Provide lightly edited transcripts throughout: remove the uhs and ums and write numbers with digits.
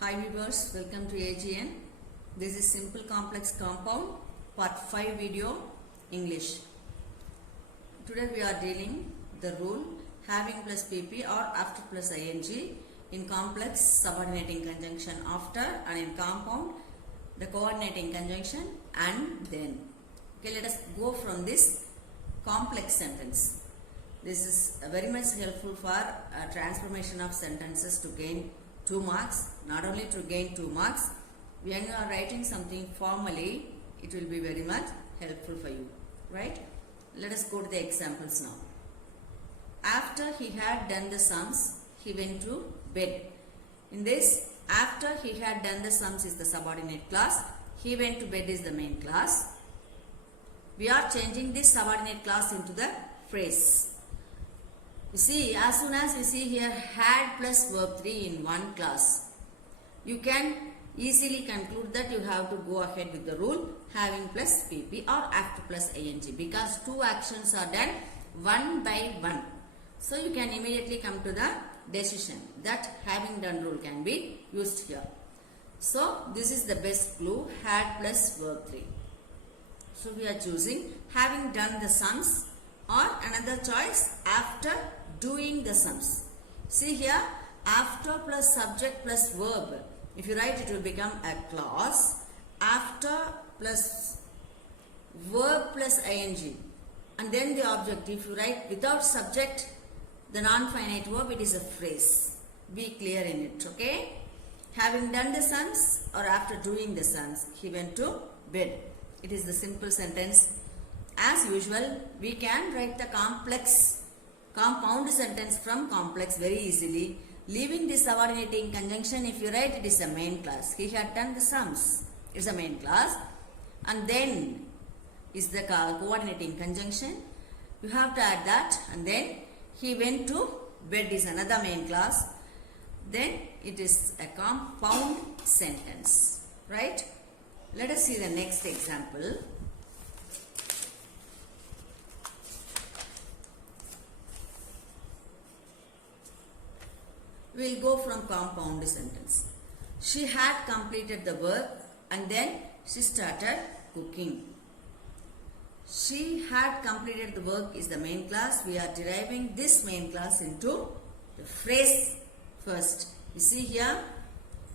Hi viewers, welcome to AGN. This is Simple Complex Compound Part 5 video English. Today we are dealing the rule having plus PP or after plus ing in complex subordinating conjunction after, and in compound the coordinating conjunction and then. Okay, let us go from this complex sentence. This is very much helpful for transformation of sentences to gain 2 marks. Not only to gain 2 marks, when you are writing something formally, it will be very much helpful for you, right? Let us go to the examples now. After he had done the sums, he went to bed. In this, after he had done the sums is the subordinate clause. He went to bed is the main clause. We are changing this subordinate clause into the phrase. You see, as soon as you see here had plus verb 3 in one clause, you can easily conclude that you have to go ahead with the rule having plus PP or after plus ing, because 2 actions are done one by one. So you can immediately come to the decision that having done rule can be used here. So this is the best clue, had plus verb 3. So we are choosing having done the sums, or another choice after doing the sums. See here, after plus subject plus verb. If you write, it will become a clause. After plus verb plus ing, and then the object. If you write without subject, the non-finite verb, it is a phrase. Be clear in it, okay? Having done the sums or after doing the sums, he went to bed. It is the simple sentence. As usual, we can write the compound sentence from complex very easily. Leaving this subordinating conjunction, if you write, it is a main clause. He had done the sums. It's a main clause. And then is the coordinating conjunction. You have to add that. And then he went to bed is another main clause. Then it is a compound sentence. Right? Let us see the next example. We will go from compound sentence. She had completed the work and then she started cooking. She had completed the work is the main clause. We are deriving this main clause into the phrase first. You see here,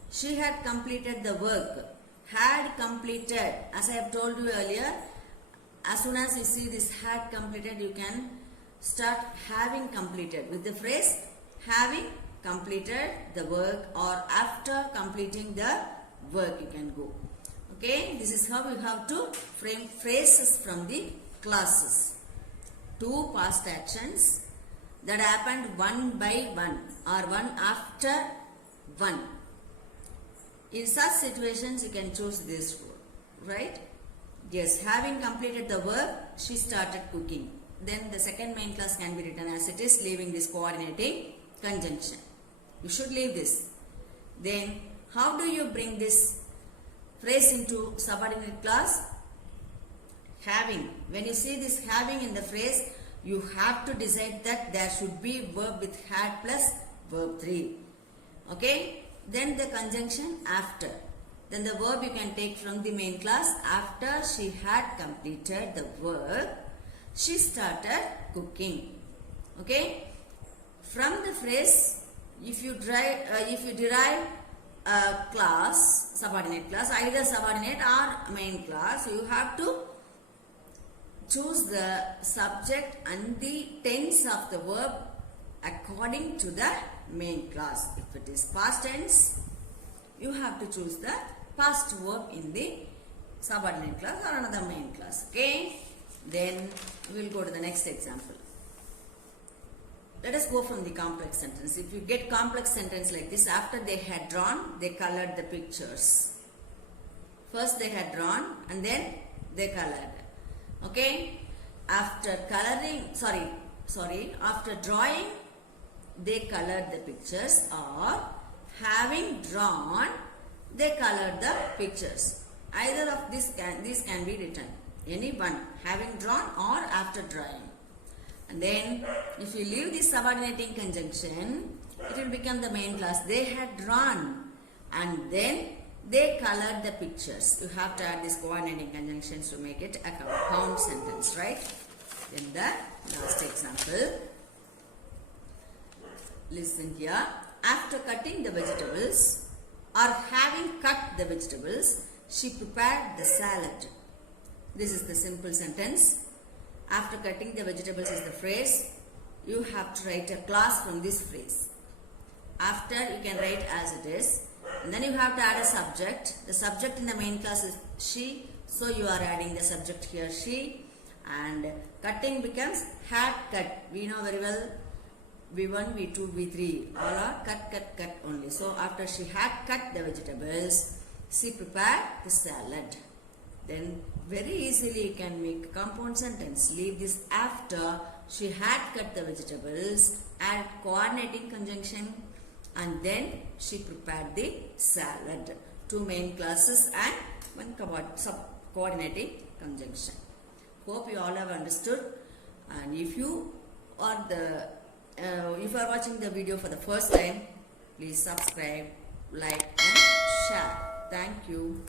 she had completed the work. Had completed, as I have told you earlier, as soon as you see this had completed, you can start having completed with the phrase having completed the work, or after completing the work you can go. Okay, this is how you have to frame phrases from the clauses. 2 past actions that happened one by one or one after one. In such situations you can choose this rule, right? Yes, having completed the work, she started cooking. Then the second main clause can be written as it is, leaving this coordinating conjunction. You should leave this. Then how do you bring this phrase into subordinate clause? Having. When you see this having in the phrase, you have to decide that there should be verb with had plus verb 3. Okay? Then the conjunction after. Then the verb you can take from the main clause. After she had completed the work, she started cooking. Okay? From the phrase, if you derive a clause, subordinate clause, either subordinate or main clause, you have to choose the subject and the tense of the verb according to the main clause. If it is past tense, you have to choose the past verb in the subordinate clause or another main clause. Okay? Then we will go to the next example. Let us go from the complex sentence. If you get complex sentence like this, after they had drawn, they colored the pictures. First they had drawn and then they colored. Okay? After coloring, after drawing, they colored the pictures, or having drawn, they colored the pictures. Either of these can be written. Any one, having drawn or after drawing. And then if you leave this subordinating conjunction, it will become the main clause. They had drawn. and then they colored the pictures. You have to add these coordinating conjunctions to make it a compound sentence, right? Then the last example. Listen here. After cutting the vegetables or having cut the vegetables, she prepared the salad. This is the simple sentence. After cutting the vegetables is the phrase. You have to write a clause from this phrase. After, you can write as it is. And then you have to add a subject. The subject in the main class is she. So you are adding the subject here, she. And cutting becomes had cut. We know very well V1, V2, V3. All are cut, cut, cut only. So after she had cut the vegetables, she prepared the salad. Then very easily you can make a compound sentence. Leave this after she had cut the vegetables, add coordinating conjunction, and then she prepared the salad. Two main clauses and one coordinating conjunction. Hope you all have understood. And if you are watching the video for the first time, please subscribe, like and share. Thank you.